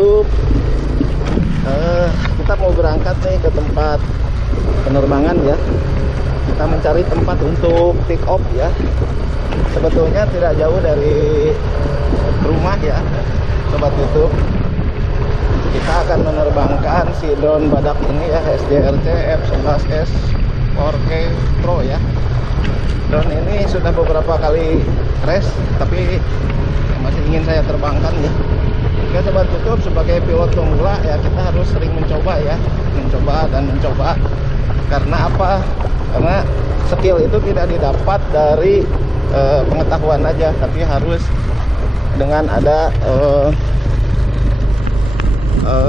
YouTube. Kita mau berangkat nih ke tempat penerbangan ya. Kita mencari tempat untuk take off ya. Sebetulnya tidak jauh dari rumah ya, sobat YouTube. Kita akan menerbangkan si drone badak ini ya, SDRC F11S 4K Pro ya. Drone ini sudah beberapa kali crash, tapi masih ingin saya terbangkan ya. Oke sobat YouTube, sebagai pilot pemula ya kita harus sering mencoba ya, mencoba. Karena apa? Karena skill itu tidak didapat dari pengetahuan aja, tapi harus dengan ada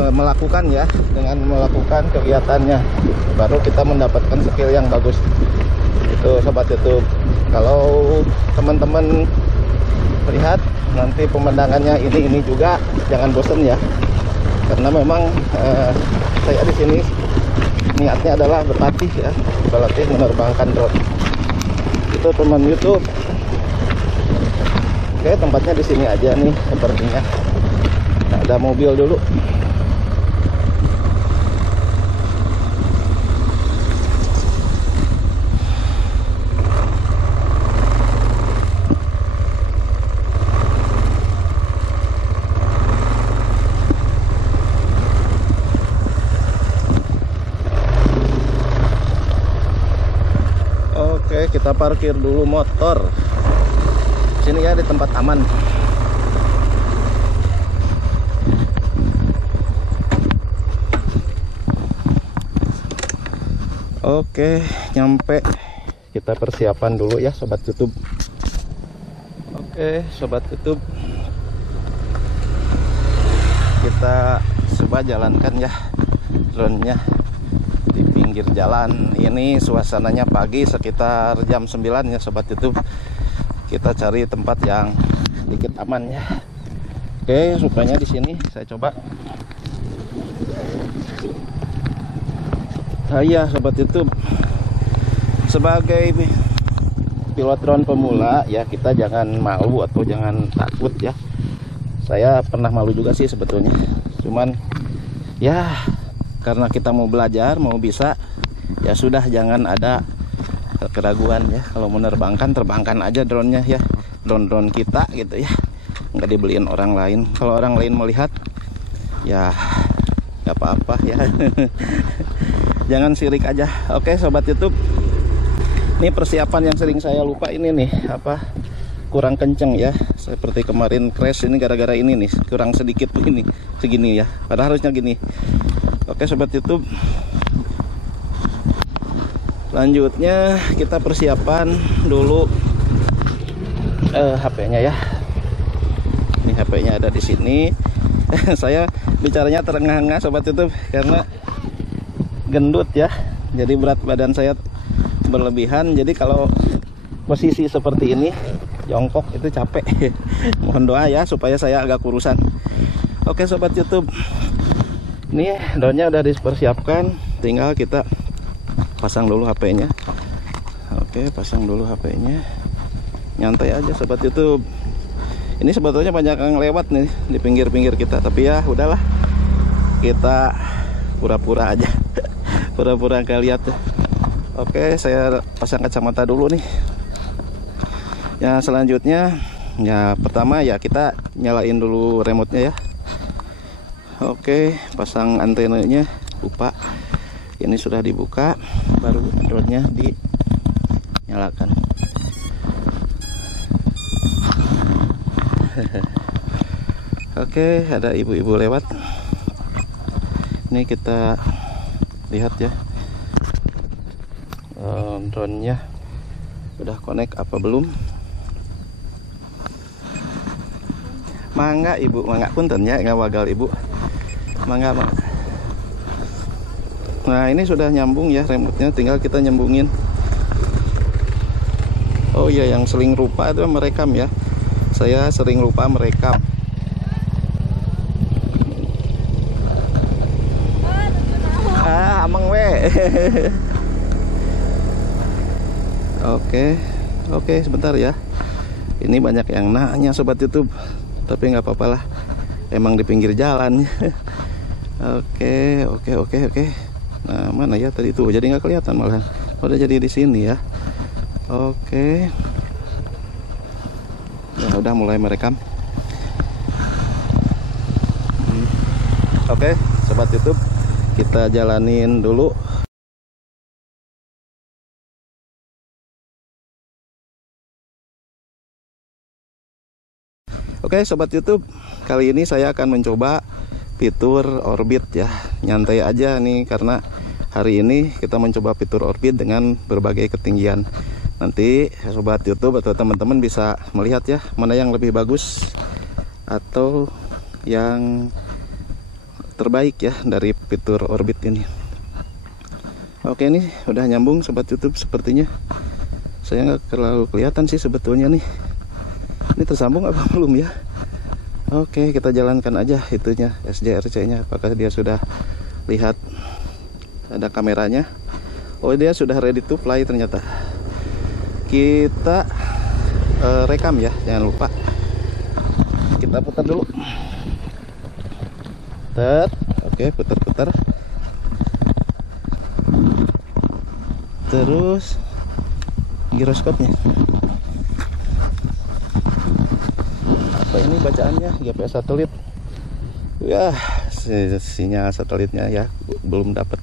melakukan ya, dengan melakukan kegiatannya baru kita mendapatkan skill yang bagus. Itu sobat YouTube. Kalau teman-teman lihat nanti pemandangannya ini juga, jangan bosen ya, karena memang saya di sini niatnya adalah berlatih ya, berlatih menerbangkan drone. Itu teman YouTube. Oke, tempatnya di sini aja nih sepertinya. Nah, ada mobil dulu. Oke, kita parkir dulu motor sini ya, di tempat aman. Oke, nyampe. Kita persiapan dulu ya sobat YouTube. Oke sobat YouTube, kita coba jalankan ya drone-nya di pinggir jalan. Ini suasananya pagi sekitar jam 9 ya sobat YouTube. Kita cari tempat yang sedikit aman ya. Oke, rupanya di sini saya coba. Iya sobat YouTube, sebagai pilot drone pemula ya kita jangan malu atau jangan takut ya. Saya pernah malu juga sih sebetulnya, cuman ya karena kita mau belajar, mau bisa, ya sudah, jangan ada keraguan ya. Kalau menerbangkan, terbangkan aja drone-nya ya, drone kita gitu ya, nggak dibeliin orang lain. Kalau orang lain melihat ya nggak apa-apa ya. Jangan sirik aja. Oke sobat YouTube, ini persiapan yang sering saya lupa ini nih, apa, kurang kenceng ya, seperti kemarin crash ini gara-gara ini nih, kurang sedikit begini, segini ya, padahal harusnya gini. Oke sobat YouTube, lanjutnya kita persiapan dulu HP-nya ya. Ini HP-nya ada di sini. Saya bicaranya terengah-engah sobat YouTube karena gendut ya, jadi berat badan saya berlebihan. Jadi kalau posisi seperti ini jongkok itu capek. Mohon doa ya supaya saya agak kurusan. Oke sobat YouTube, ini drone-nya udah dipersiapkan, tinggal kita pasang dulu HP-nya. Oke, pasang dulu HP-nya. Nyantai aja sobat YouTube. Ini sebetulnya banyak yang lewat nih di pinggir-pinggir kita, tapi ya udahlah, kita pura-pura aja. Pura-pura nggak lihat. Oke, saya pasang kacamata dulu nih. Ya selanjutnya, ya pertama ya kita nyalain dulu remote-nya ya. Oke, pasang antenanya, lupa. Ini sudah dibuka, baru drone-nya dinyalakan. Oke, ada ibu-ibu lewat. Ini kita lihat ya, drone-nya udah connect apa belum. Mangga ibu, mangga punten ya, nggak wagal ibu. Mangga. Nah ini sudah nyambung ya remote-nya, tinggal kita nyambungin. Oh iya, yang sering lupa itu merekam ya. Saya sering lupa merekam. Amang we. Oke sebentar ya. Ini banyak yang nanya sobat YouTube, tapi nggak apa-apa lah. emang di pinggir jalan. Oke, oke, oke, oke. Nah, mana ya tadi itu? Jadi nggak kelihatan malah. Udah jadi di sini ya. Oke. Ya udah mulai merekam. Oke, sobat YouTube, kita jalanin dulu. Oke, sobat YouTube, kali ini saya akan mencoba fitur orbit ya. Nyantai aja nih karena hari ini kita mencoba fitur orbit dengan berbagai ketinggian. Nanti sobat YouTube atau teman-teman bisa melihat ya mana yang lebih bagus atau yang terbaik ya dari fitur orbit ini. Oke, ini udah nyambung sobat YouTube sepertinya. Saya nggak terlalu kelihatan sih sebetulnya nih. Ini tersambung apa belum ya? Oke, kita jalankan aja itunya SJRC-nya. Apakah dia sudah lihat ada kameranya? Oh, dia sudah ready to fly ternyata. Kita rekam ya, jangan lupa. Kita putar dulu. Putar. Oke, putar-putar. Terus giroskopnya. Apa ini bacaannya? GPS satelit. Ya, sinyal satelitnya ya belum dapat.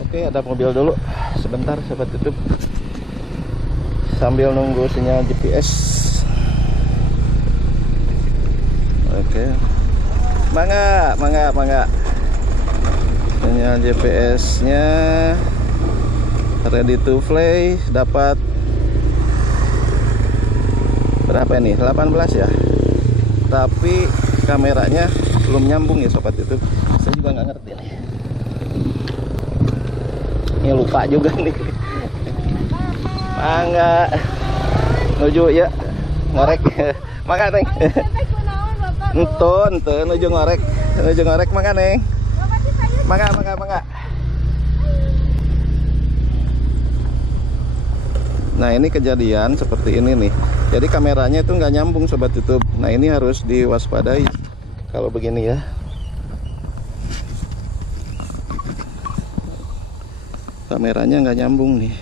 Oke, ada mobil dulu. Sebentar sobat YouTube. Sambil nunggu sinyal GPS. Oke. Mangga. Sinyal GPS-nya ready to fly, dapat berapa ini? 18 ya. Tapi kameranya belum nyambung ya sobat YouTube. Saya juga nggak ngerti nih. Ini lupa juga nih. Mangga. Nuju ya. Ngorek. Mangga, Neng. Entun, nuju ngorek mangga, Neng. Mangga. Nah, ini kejadian seperti ini nih. Jadi kameranya itu nggak nyambung sobat YouTube. Nah, ini harus diwaspadai kalau begini ya. Kameranya nggak nyambung nih.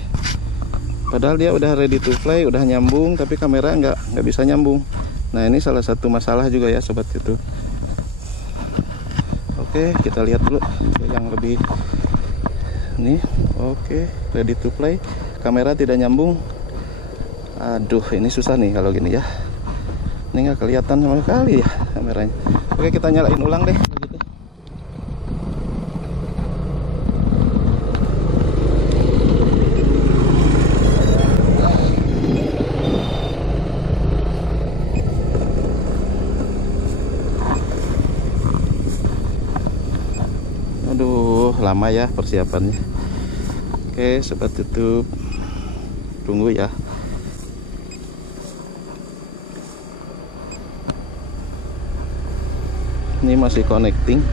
Padahal dia udah ready to fly, udah nyambung, tapi kamera nggak bisa nyambung. Nah, ini salah satu masalah juga ya sobat YouTube. Oke, kita lihat dulu yang lebih nih. Oke, ready to play. Kamera tidak nyambung. Aduh, ini susah nih kalau gini ya. Ini nggak kelihatan sama sekali ya kameranya. Oke, kita nyalain ulang deh. Aduh, lama ya persiapannya. Oke, sobat YouTube, tunggu ya. Ini masih connecting.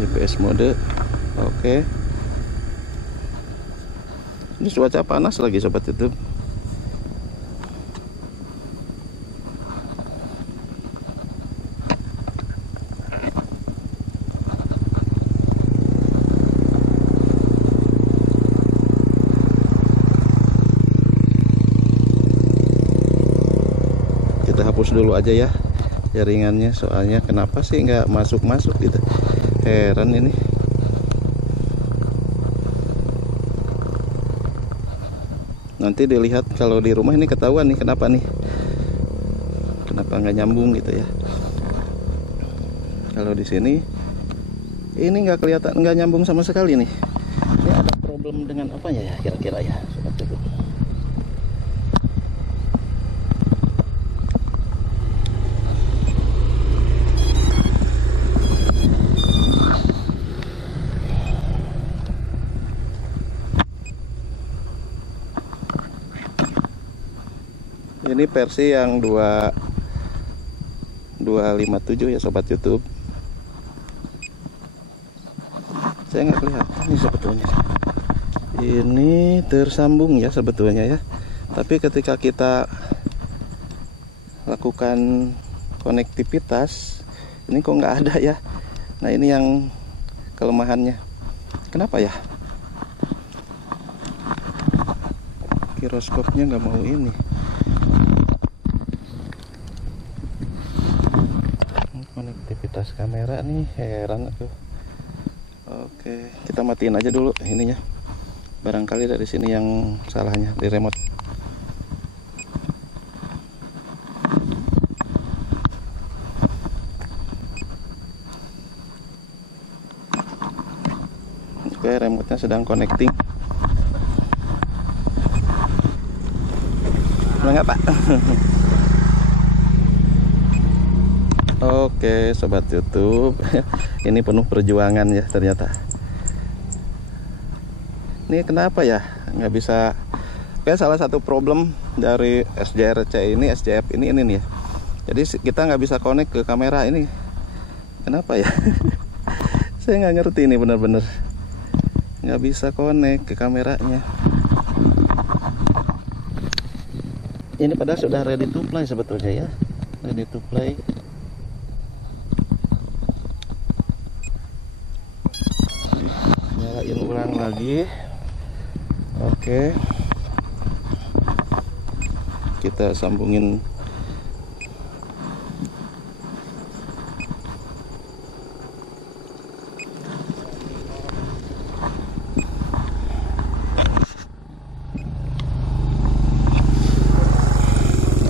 GPS mode. Oke. Ini cuaca panas lagi sobat YouTube. Kita hapus dulu aja ya jaringannya, soalnya kenapa sih nggak masuk gitu, heran ini. Nanti dilihat kalau di rumah ini ketahuan nih kenapa nggak nyambung gitu ya. Kalau di sini ini nggak kelihatan, nggak nyambung sama sekali nih. Ini ada problem dengan apanya ya kira-kira ya sobat YouTube. Ini versi yang 257 ya sobat YouTube. Saya nggak kelihatan nih sebetulnya. Ini tersambung ya sebetulnya ya. Tapi ketika kita lakukan konektivitas, ini kok nggak ada ya. Nah ini yang kelemahannya. Kenapa ya? Giroskopnya nggak mau ini. Konektivitas kamera nih, heran aku. Oke, kita matiin aja dulu ininya. Barangkali dari sini yang salahnya di remote. Oke, remote-nya sedang connecting. Enggak, Pak. Oke, sobat YouTube. Ini penuh perjuangan ya ternyata. Ini kenapa ya nggak bisa? Kayak salah satu problem dari SJRC ini, SJF ini nih ya. Jadi kita nggak bisa connect ke kamera ini. Kenapa ya? Saya nggak ngerti ini bener-bener. Nggak bisa connect ke kameranya. Ini padahal sudah ready to play sebetulnya ya. Ready to play. Nyalain ulang lagi. Oke. Kita sambungin.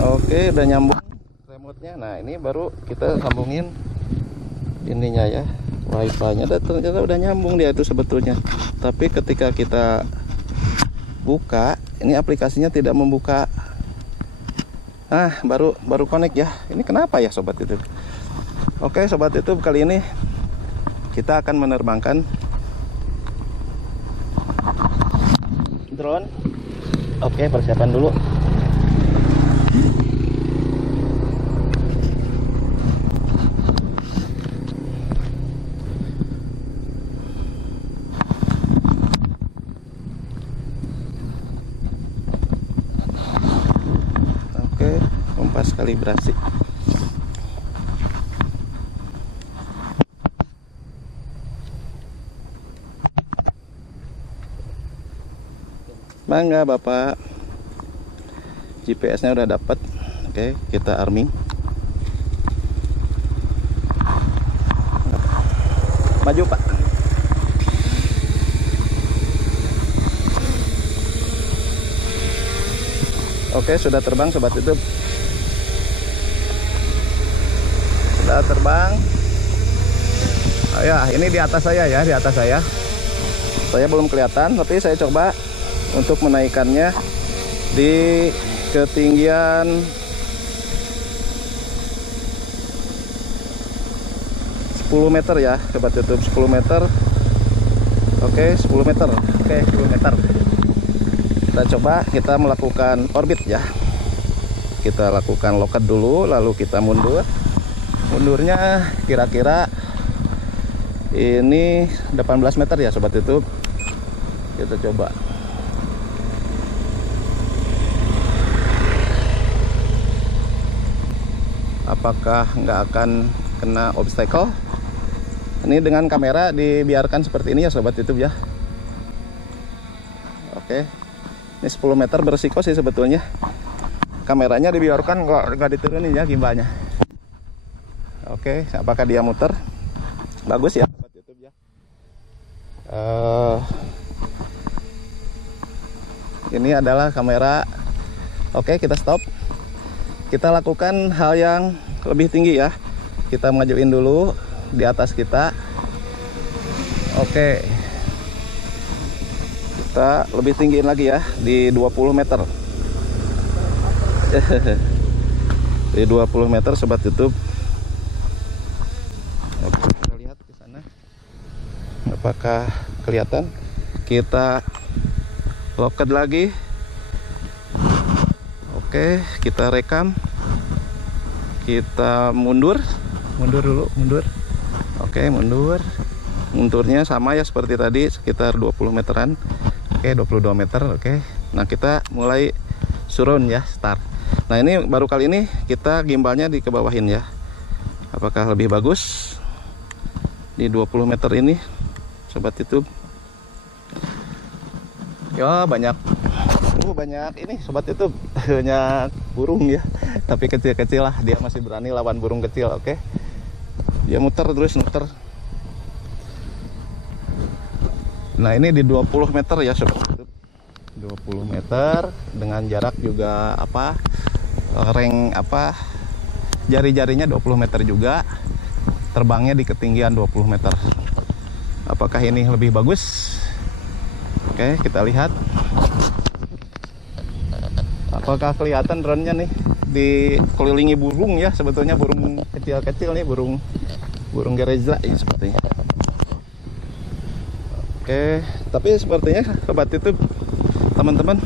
Oke, udah nyambung remote-nya. Nah, ini baru kita sambungin ininya ya. Wi-Fi-nya ternyata udah nyambung dia itu sebetulnya. Tapi ketika kita buka, ini aplikasinya tidak membuka. Nah, baru connect ya. Ini kenapa ya sobat YouTube? Oke, sobat YouTube, kali ini kita akan menerbangkan drone. Oke, persiapan dulu. Kompas kalibrasi. Mangga Bapak. GPS-nya udah dapat. Oke, kita arming. Maju Pak. Oke, sudah terbang sobat YouTube. Sudah terbang. Oh ya, ini di atas saya ya, di atas saya. Saya belum kelihatan, tapi saya coba untuk menaikkannya di ketinggian 10 meter ya, sobat YouTube, 10 meter. Oke, 10 meter. Oke, 10 meter. Kita coba, kita melakukan orbit ya. Kita lakukan loket dulu, lalu kita mundur. Mundurnya kira-kira ini 18 meter ya sobat YouTube. Kita coba. Apakah nggak akan kena obstacle? Ini dengan kamera dibiarkan seperti ini ya sobat YouTube ya. Oke. Ini 10 meter berisiko sih sebetulnya. Kameranya dibiarkan nggak diturunin ya gimbalnya. Oke, apakah dia muter? Bagus ya sobat YouTube ya. Ini adalah kamera. Oke, kita stop. Kita lakukan hal yang lebih tinggi ya. Kita majuin dulu di atas kita. Oke. Kita lebih tinggiin lagi ya di 20 meter. Di 20 meter sobat YouTube. Oke, kita lihat ke sana. Apakah kelihatan? Kita loket lagi. Oke, kita rekam. Kita mundur dulu, mundur. Oke, mundur. Munturnya sama ya seperti tadi, sekitar 20 meteran. Oke, 22 meter. Oke. Nah, kita mulai surround ya, start. Nah, ini baru kali ini kita gimbalnya dikebawahin ya. Apakah lebih bagus di 20 meter ini, sobat YouTube? Ya, banyak ini sobat YouTube. Banyak burung ya, tapi kecil-kecil lah. Dia masih berani lawan burung kecil. Oke. Dia muter terus muter. Nah, ini di 20 meter ya sobat YouTube. 20 meter dengan jarak juga jari-jarinya 20 meter juga. Terbangnya di ketinggian 20 meter. Apakah ini lebih bagus? Oke, kita lihat. Apakah kelihatan drone-nya nih dikelilingi burung ya, sebetulnya burung kecil-kecil nih, burung gereja ini sepertinya. Oke, tapi sepertinya sobat YouTube, teman-teman,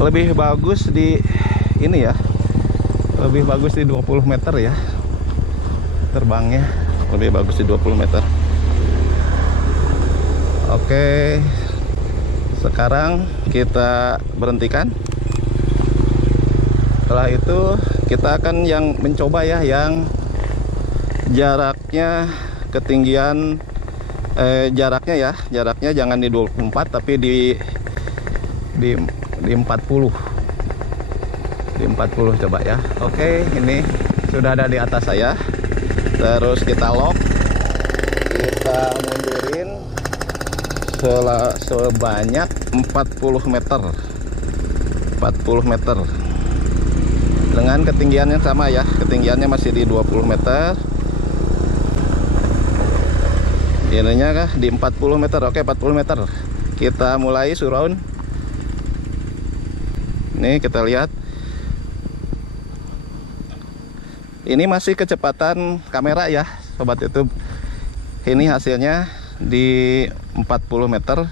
lebih bagus di ini ya. Lebih bagus di 20 meter ya. Terbangnya lebih bagus di 20 meter. Oke. Sekarang kita berhentikan. Setelah itu kita akan yang mencoba ya, yang jaraknya ketinggian jaraknya jangan di 24 tapi di 40. Di 40 coba ya. Oke, ini sudah ada di atas saya. Terus kita lock. Kita mundurin sebanyak 40 meter. 40 meter. Dengan ketinggian yang sama ya. Ketinggiannya masih di 20 meter. Ininya kah di 40 meter. Oke, 40 meter. Kita mulai surround. Nih kita lihat. Ini masih kecepatan kamera ya, sobat YouTube. Ini hasilnya di 40 meter,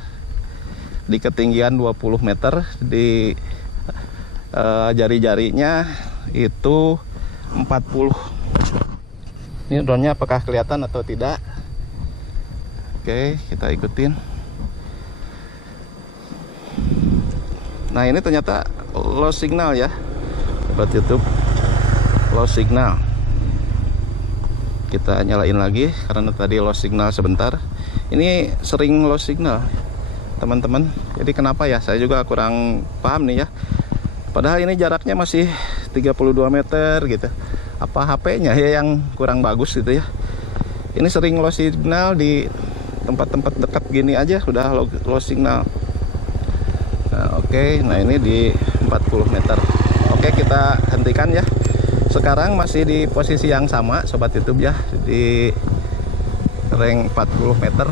di ketinggian 20 meter, di jari-jarinya itu 40. Ini drone-nya apakah kelihatan atau tidak? Oke, kita ikutin. Nah, ini ternyata low signal ya, sobat YouTube. Low signal. Kita nyalain lagi karena tadi low signal sebentar. Ini sering low signal, teman-teman. Jadi kenapa ya? Saya juga kurang paham nih ya. Padahal ini jaraknya masih 32 meter gitu. Apa HP-nya ya yang kurang bagus gitu ya? Ini sering low signal di tempat-tempat dekat gini aja sudah low signal. Nah, oke. Nah, ini di 40 meter. Oke, kita hentikan ya. Sekarang masih di posisi yang sama sobat YouTube ya, di rank 40 meter.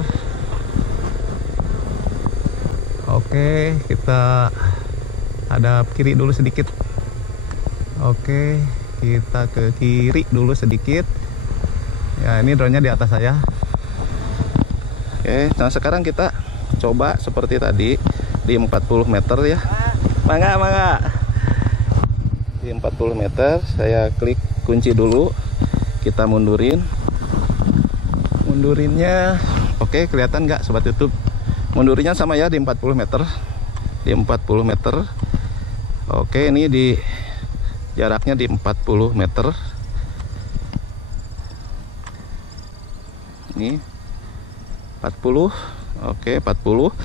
Oke, kita hadap kiri dulu sedikit. Oke, kita ke kiri dulu sedikit. Ya, ini drone-nya di atas saya. Oke, nah sekarang kita coba seperti tadi di 40 meter ya. Mangga. Di 40 meter saya klik kunci dulu, kita mundurinnya. Oke, kelihatan nggak sobat YouTube? Mundurinnya sama ya di 40 meter. Di 40 meter. Oke, ini di jaraknya di 40 meter. Ini 40. Oke, 40.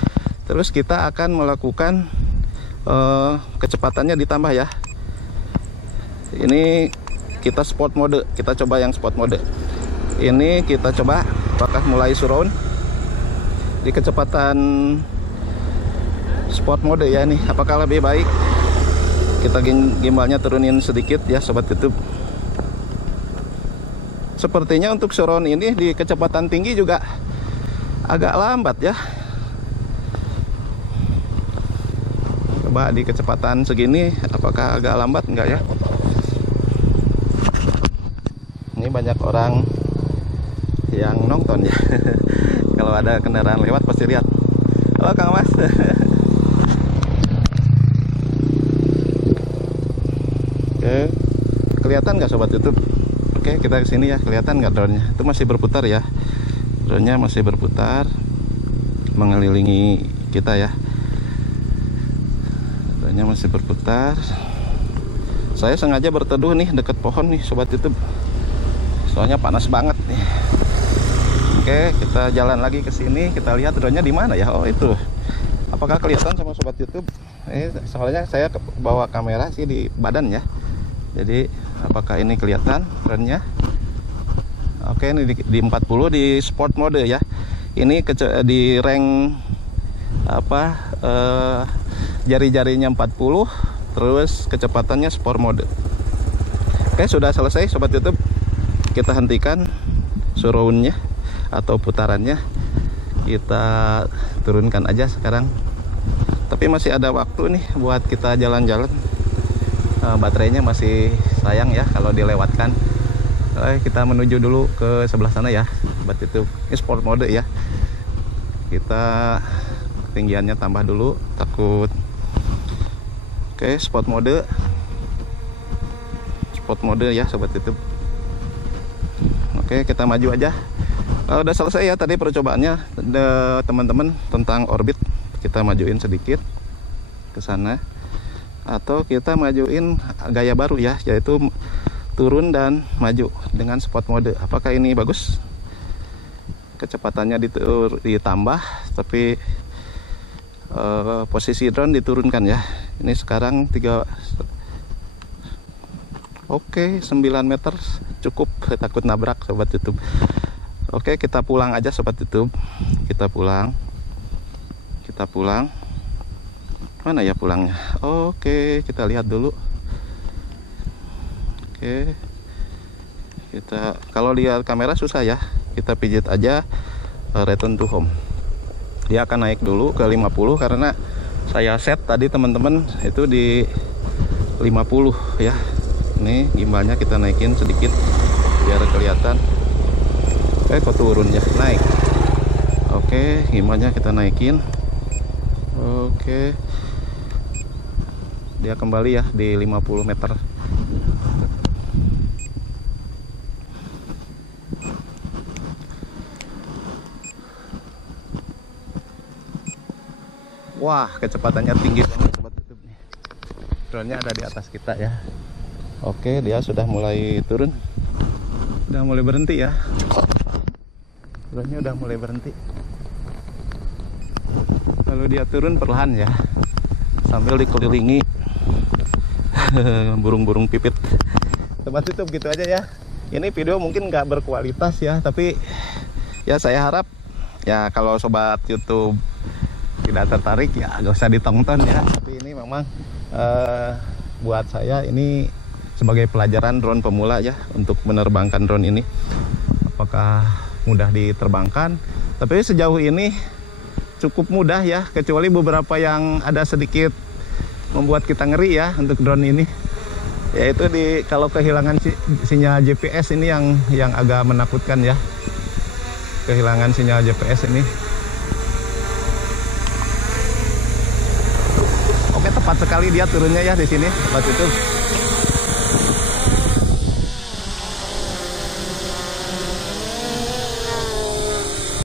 Terus kita akan melakukan kecepatannya ditambah ya. Ini kita sport mode, kita coba yang sport mode. Ini kita coba apakah mulai surround di kecepatan sport mode ya. Nih apakah lebih baik? Kita gimbalnya turunin sedikit ya sobat YouTube. Sepertinya untuk surround ini di kecepatan tinggi juga agak lambat ya. Coba di kecepatan segini apakah agak lambat enggak ya? Ini banyak orang yang nonton ya. Kalau ada kendaraan lewat pasti lihat. Halo Kang Mas. Oke, kelihatan nggak sobat YouTube? Oke, kita kesini ya, kelihatan nggak drone-nya? Itu masih berputar ya. Drone-nya masih berputar mengelilingi kita ya. Drone-nya masih berputar. Saya sengaja berteduh nih dekat pohon nih sobat YouTube, soalnya panas banget nih. Oke, kita jalan lagi ke sini. Kita lihat drone-nya di mana ya. Oh itu, apakah kelihatan sama sobat YouTube? Soalnya saya bawa kamera sih di badan ya, jadi apakah ini kelihatan drone-nya? Oke, ini di 40 di sport mode ya. Ini di rank apa, jari-jarinya 40, terus kecepatannya sport mode. Oke, sudah selesai sobat YouTube. Kita hentikan surround-nya atau putarannya. Kita turunkan aja sekarang. Tapi masih ada waktu nih buat kita jalan-jalan. Baterainya masih sayang ya kalau dilewatkan. Kita menuju dulu ke sebelah sana ya sobat YouTube. Ini sport mode ya. Kita ketinggiannya tambah dulu, takut. Oke, sport mode ya sobat YouTube. Oke, kita maju aja. Udah selesai ya tadi percobaannya teman-teman tentang orbit. Kita majuin sedikit ke sana, atau kita majuin gaya baru ya, yaitu turun dan maju dengan sport mode. Apakah ini bagus? Kecepatannya ditambah, tapi posisi drone diturunkan ya. Ini sekarang 9 meter cukup, takut nabrak sobat YouTube. Oke, kita pulang aja sobat YouTube. Kita pulang. Mana ya pulangnya? Oke, kita lihat dulu. Oke, kita kalau lihat kamera susah ya. Kita pijit aja return to home. Dia akan naik dulu ke 50 karena saya set tadi teman-teman itu di 50 ya. Ini gimbalnya kita naikin sedikit biar kelihatan. Kok turun ya, naik. Oke, gimbalnya kita naikin. Oke, dia kembali ya di 50 meter. Wah, kecepatannya tinggi banget sobat YouTube nih. Drone-nya ada di atas kita ya. Oke, dia sudah mulai turun. Udah mulai berhenti ya. Drone-nya udah mulai berhenti. Lalu dia turun perlahan ya, sambil dikelilingi burung-burung pipit. Sobat YouTube, gitu aja ya. Ini video mungkin nggak berkualitas ya, tapi ya saya harap ya kalau sobat YouTube tidak tertarik ya gak usah ditonton ya. Tapi ini memang buat saya ini sebagai pelajaran drone pemula ya, untuk menerbangkan drone ini. Apakah mudah diterbangkan? Tapi sejauh ini cukup mudah ya, kecuali beberapa yang ada sedikit membuat kita ngeri ya untuk drone ini, yaitu kalau kehilangan sinyal GPS ini yang agak menakutkan ya. Kehilangan sinyal GPS ini. Oke, tepat sekali dia turunnya ya di sini sobat YouTube.